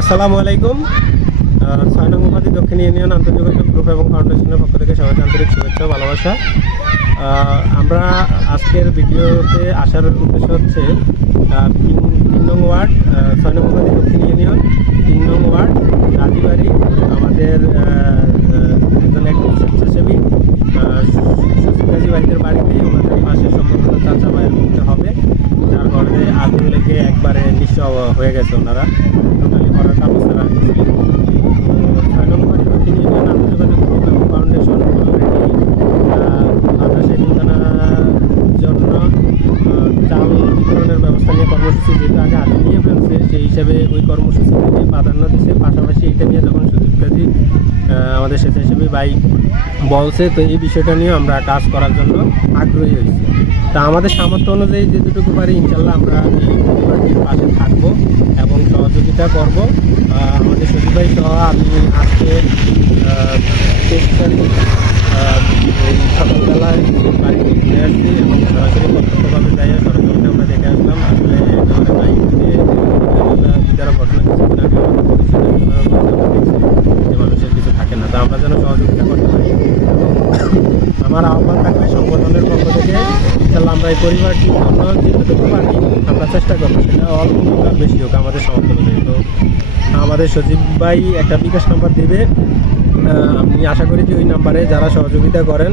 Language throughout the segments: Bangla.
আসসালামু আলাইকুম। ছয় নং উপাধি দক্ষিণ ইউনিয়ন আন্তর্যোগাযোগ গ্রুপ এবং ফাউন্ডেশনের পক্ষ থেকে সবাইকে আন্তরিক শুভেচ্ছা ভালোবাসা। আমরা আজকের ভিডিওতে আসার উদ্দেশ্য হচ্ছে তিন নং ওয়ার্ড ছয় নং উপাধি দক্ষিণ ইউনিয়ন, তিন নং ওয়ার্ড, রাজীবাড়ি। আমাদের একজন একজন স্বেচ্ছাসেবী সুচিকাজি বাড়িতে ওনাদের পাশে চাচা ভাইয়ের মধ্যে হবে, যার কারণে আগুন লেগে একবারে নিঃস্ব হয়ে গেছে ওনারা। হিসাবে ওই কর্মসূচি প্রাধান্য দিচ্ছে পাশাপাশি এটা নিয়ে যখন কাজী আমাদের স্বেচ্ছাসেবী ভাই বলছে, তো এই বিষয়টা নিয়ে আমরা কাজ করার জন্য আগ্রহী হয়েছি। তা আমাদের সামর্থ্য অনুযায়ী যেটুকু পারি ইনশাল্লাহ আমরা এই পাশে থাকব এবং সহযোগিতা করব। আমাদের সচিব ভাই সহ আমি আজকে তেইশ তারিখ আহ, এই সকালবেলায় বাড়িতে ঘুরে আসছি এবং সরাসরি প্রত্যক্ষভাবে যাই সরাসরি আমরা দেখে আসলাম আসলে আমাদের বাইকে যারা ঘটনা কিছুদিন আগে আমাদের পরিচিত, ওনারা বলছে, আমরা দেখছি যে মানুষের কিছু থাকে না তা আমরা যেন সহযোগিতা করতে পারি। আমার আহ্বান থাকবে সংগঠনের পক্ষ থেকে। তাহলে আমরা এই পরিবারটি আমরা যেটুকু পারি, আমরা চেষ্টা করব, সেটা অল্প হোক আর বেশি হোক, আমাদের সমর্থন তো আমাদের সচিব ভাই একটা বিকাশ নাম্বার দেবে। আমি আশা করি যে ওই নাম্বারে যারা সহযোগিতা করেন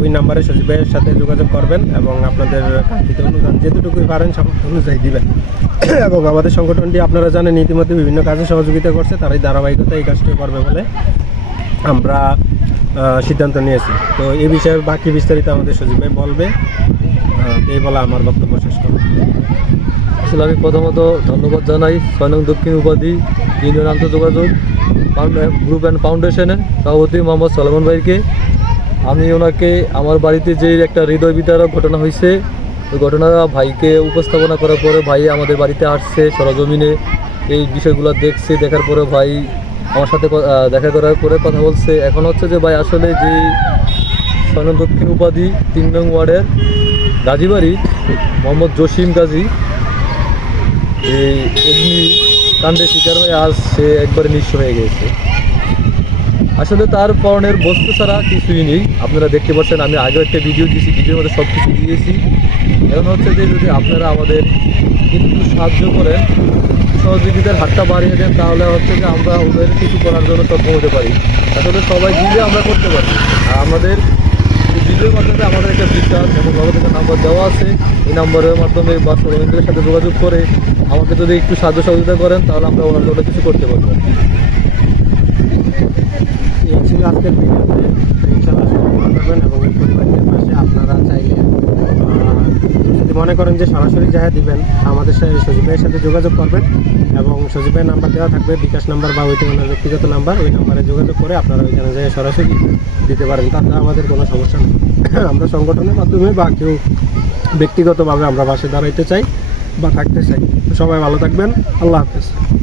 ওই নাম্বারে সচিব ভাইয়ের সাথে যোগাযোগ করবেন এবং আপনাদের কাঙ্ক্ষিত অনুদান যেটুকুই পারেন সামর্থ্য অনুযায়ী দিবেন। এবং আমাদের সংগঠনটি আপনারা জানেন, ইতিমধ্যে বিভিন্ন কাজে সহযোগিতা করছে, তারাই ধারাবাহিকতা এই কাজটি করবে বলে আমরা সিদ্ধান্ত নিয়েছি। তো এই বিষয়ে বাকি বিস্তারিত আমাদের সচিব ভাই বলবে। এই বলা আমার বক্তব্য শেষ করব। আসলে আমি প্রথমত ধন্যবাদ জানাই নং দক্ষিণ উপাধি ইউনিয়ন আন্তর্যোগাযোগ গ্রুপ অ্যান্ড ফাউন্ডেশনের সভাপতি মোহাম্মদ সলমন ভাইকে। আমি ওনাকে আমার বাড়িতে যে একটা হৃদয় বিদারক ঘটনা হয়েছে, ওই ঘটনা ভাইকে উপস্থাপনা করার পরে ভাই আমাদের বাড়িতে আসছে সরজমিনে। এই বিষয়গুলো দেখছে, দেখার পরে ভাই আমার সাথে দেখা করার পরে কথা বলছে। এখন হচ্ছে যে ভাই আসলে যে ছয় দক্ষিণ উপাধি তিন নং ওয়ার্ডের গাজীবাড়ি, মোহাম্মদ জসিম গাজী। এই অগ্নি কাণ্ডে শিকার হয়ে আজ সে একবারে নিঃস্ব হয়ে গেছে। আসলে তার পরনের বস্তু ছাড়া কিছুই নেই। আপনারা দেখতে পাচ্ছেন, আমি আগেও একটা ভিডিও দিয়েছি ভিডিওর মধ্যে সব কিছু দিয়েছি। এখন হচ্ছে যে যদি আপনারা আমাদের একটু সাহায্য করেন, সহযোগিতার হাতটা বাড়িয়ে দেন, তাহলে হচ্ছে যে আমরা ওদের কিছু করার জন্য সক্ষম হতে পারি। আসলে সবাই দিলে আমরা করতে পারি। আর আমাদের ভিডিওর মাধ্যমে আমাদের একটা বিকাশ এবং নগদের নাম্বার দেওয়া আছে। এই নাম্বারের মাধ্যমে বা সরঞ্জামের সাথে যোগাযোগ করে আমাকে যদি একটু সাহায্য সহযোগিতা করেন, তাহলে আমরা ওনার কিছু করতে পারব এই ছিল আজকের ভিডিওতে ইনশাল্লাহ সহযোগিতা করবেন এবং এই পরিবারের পাশে আপনারা চাইলে আহ, যদি মনে করেন যে সরাসরি যাহা দিবেন, আমাদের সাথে সজীব ভাইয়ের সাথে যোগাযোগ করবেন এবং সজীব ভাইয়ের নাম্বার দেওয়া থাকবে, বিকাশ নাম্বার বা ওইটি ওনার ব্যক্তিগত নাম্বার, ওই নাম্বারে যোগাযোগ করে আপনারা ওইখানে যেয়ে সরাসরি দিতে পারেন তাতে আমাদের কোনো সমস্যা নেই। আমরা সংগঠনের মাধ্যমে বা কেউ ব্যক্তিগতভাবে আমরা পাশে দাঁড়াইতে চাই বা থাকতে চাই। সবাই ভালো থাকবেন। আল্লাহ হাফেজ।